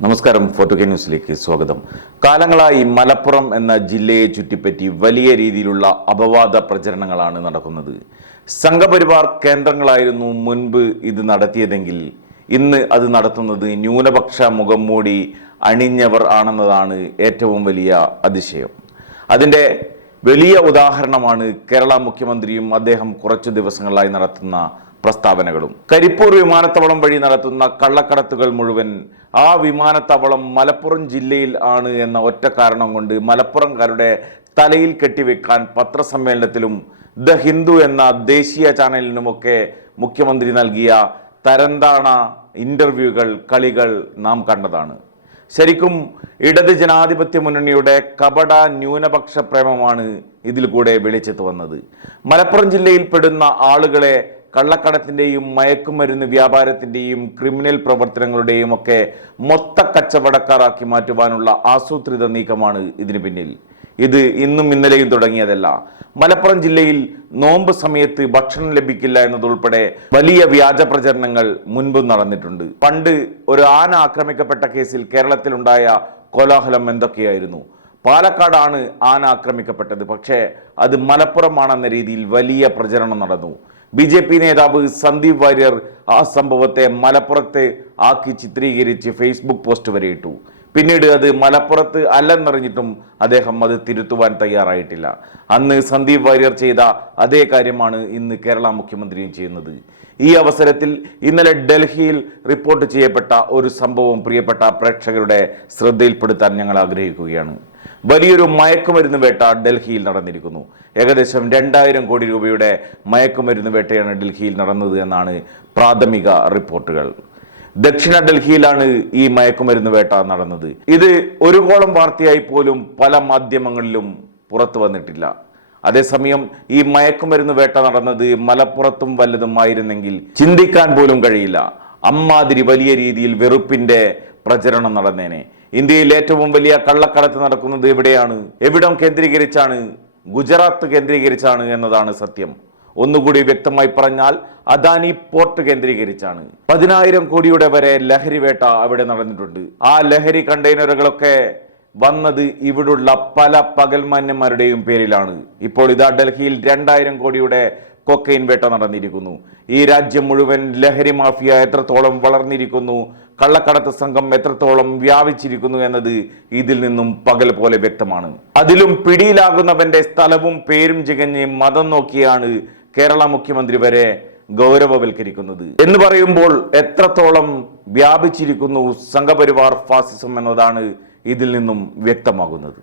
നമസ്കാരം photo K ന്യൂസിലേക്ക് സ്വാഗതം. കാലങ്ങളായി മലപ്പുറം എന്ന ജില്ലയെ ചുറ്റിപ്പറ്റി വലിയ രീതിയിലുള്ള അപവാദ പ്രചരണങ്ങളാണ് നടക്കുന്നത്. സംഘപരിവാർ കേന്ദ്രങ്ങളായിരുന്നു മുൻപ് ഇത് നടത്തിയതെങ്കിൽ ഇന്ന് അത് നടത്തുന്നത് ന്യൂനപക്ഷ മുഖം മൂടി അണിഞ്ഞവർ ആണെന്നതാണ് ഏറ്റവും വലിയ അതിശയം. അതിന്റെ വലിയ ഉദാഹരണമാണ് കേരള മുഖ്യമന്ത്രിയും അദ്ദേഹം കുറച്ചു ദിവസങ്ങളായി നടത്തുന്ന പ്രസ്താവനകളും. കരിപ്പൂർ വിമാനത്താവളം വഴി നടത്തുന്ന കള്ളക്കടത്തുകൾ മുഴുവൻ ആ വിമാനത്താവളം മലപ്പുറം ജില്ലയിൽ ആണ് എന്ന ഒറ്റ കാരണം കൊണ്ട് മലപ്പുറംകാരുടെ തലയിൽ കെട്ടിവെക്കാൻ പത്രസമ്മേളനത്തിലും ദ ഹിന്ദു എന്ന ദേശീയ ചാനലിനുമൊക്കെ മുഖ്യമന്ത്രി നൽകിയ തരംതാണ ഇന്റർവ്യൂകൾ കളികൾ നാം കണ്ടതാണ്. ശരിക്കും ഇടത് ജനാധിപത്യ മുന്നണിയുടെ കപട ന്യൂനപക്ഷ പ്രേമമാണ് ഇതിൽ കൂടെ വന്നത്. മലപ്പുറം ജില്ലയിൽ പെടുന്ന ആളുകളെ കള്ളക്കടത്തിന്റെയും മയക്കുമരുന്ന് വ്യാപാരത്തിന്റെയും ക്രിമിനൽ പ്രവർത്തനങ്ങളുടെയും ഒക്കെ മൊത്ത കച്ചവടക്കാരാക്കി മാറ്റുവാനുള്ള ആസൂത്രിത നീക്കമാണ് ഇതിനു പിന്നിൽ. ഇത് ഇന്നും ഇന്നലെയും തുടങ്ങിയതല്ല. മലപ്പുറം ജില്ലയിൽ നോമ്പ് സമയത്ത് ഭക്ഷണം ലഭിക്കില്ല എന്നതുൾപ്പെടെ വലിയ വ്യാജ പ്രചരണങ്ങൾ മുൻപും നടന്നിട്ടുണ്ട്. പണ്ട് ഒരു ആന ആക്രമിക്കപ്പെട്ട കേസിൽ കേരളത്തിലുണ്ടായ കോലാഹലം എന്തൊക്കെയായിരുന്നു? പാലക്കാടാണ് ആന ആക്രമിക്കപ്പെട്ടത്. പക്ഷേ അത് മലപ്പുറമാണെന്ന രീതിയിൽ വലിയ പ്രചരണം നടന്നു. ബി ജെ പി നേതാവ് സന്ദീപ് വാര്യർ ആ സംഭവത്തെ മലപ്പുറത്തെ ആക്കി ചിത്രീകരിച്ച് ഫേസ്ബുക്ക് പോസ്റ്റ് വരെ ഇട്ടു. പിന്നീട് അത് മലപ്പുറത്ത് അല്ലെന്നറിഞ്ഞിട്ടും അദ്ദേഹം അത് തിരുത്തുവാൻ തയ്യാറായിട്ടില്ല. അന്ന് സന്ദീപ് വാര്യർ ചെയ്ത അതേ കാര്യമാണ് ഇന്ന് കേരള മുഖ്യമന്ത്രിയും ചെയ്യുന്നത്. ഈ അവസരത്തിൽ ഇന്നലെ ഡൽഹിയിൽ റിപ്പോർട്ട് ചെയ്യപ്പെട്ട ഒരു സംഭവം പ്രിയപ്പെട്ട പ്രേക്ഷകരുടെ ശ്രദ്ധയിൽപ്പെടുത്താൻ ഞങ്ങൾ ആഗ്രഹിക്കുകയാണ്. വലിയൊരു മയക്കുമരുന്ന് വേട്ട ഡൽഹിയിൽ നടന്നിരിക്കുന്നു. ഏകദേശം രണ്ടായിരം കോടി രൂപയുടെ മയക്കുമരുന്ന് വേട്ടയാണ് ഡൽഹിയിൽ നടന്നത് എന്നാണ് പ്രാഥമിക റിപ്പോർട്ടുകൾ. ദക്ഷിണ ഡൽഹിയിലാണ് ഈ മയക്കുമരുന്ന് വേട്ട നടന്നത്. ഇത് ഒരു കോളം വാർത്തയായി പോലും പല മാധ്യമങ്ങളിലും പുറത്തു വന്നിട്ടില്ല. അതേസമയം ഈ മയക്കുമരുന്ന് വേട്ട നടന്നത് മലപ്പുറത്തും വല്ലതുമായിരുന്നെങ്കിൽ ചിന്തിക്കാൻ പോലും കഴിയില്ല. അമ്മാതിരി വലിയ രീതിയിൽ വെറുപ്പിന്റെ പ്രചരണം നടന്നേനെ. ഇന്ത്യയിൽ ഏറ്റവും വലിയ കള്ളക്കടത്ത് നടക്കുന്നത് എവിടെയാണ്? എവിടം കേന്ദ്രീകരിച്ചാണ്? ഗുജറാത്ത് കേന്ദ്രീകരിച്ചാണ് എന്നതാണ് സത്യം. ഒന്നുകൂടി വ്യക്തമായി പറഞ്ഞാൽ അദാനി പോർട്ട് കേന്ദ്രീകരിച്ചാണ്. പതിനായിരം കോടിയുടെ വരെ ലഹരി വേട്ട അവിടെ നടന്നിട്ടുണ്ട്. ആ ലഹരി കണ്ടെയ്നറുകളൊക്കെ വന്നത് ഇവിടുള്ള പല പകൽമാന്യന്മാരുടെയും പേരിലാണ്. ഇപ്പോൾ ഇതാ ഡൽഹിയിൽ രണ്ടായിരം കോടിയുടെ കൊക്കൈൻ വേട്ട നടന്നിരിക്കുന്നു. ഈ രാജ്യം മുഴുവൻ ലഹരി മാഫിയ എത്രത്തോളം വളർന്നിരിക്കുന്നു കള്ളക്കടത്ത് സംഘം എത്രത്തോളം വ്യാപിച്ചിരിക്കുന്നു എന്നത് ഇതിൽ നിന്നും പകൽ പോലെ വ്യക്തമാണ്. അതിലും പിടിയിലാകുന്നവന്റെ സ്ഥലവും പേരും ചികഞ്ഞ് മതം നോക്കിയാണ് കേരള മുഖ്യമന്ത്രി വരെ ഗൗരവവൽക്കരിക്കുന്നത്. എന്ന് പറയുമ്പോൾ എത്രത്തോളം വ്യാപിച്ചിരിക്കുന്നു സംഘപരിവാർ ഫാസിസം എന്നതാണ് ഇതിൽ നിന്നും വ്യക്തമാകുന്നത്.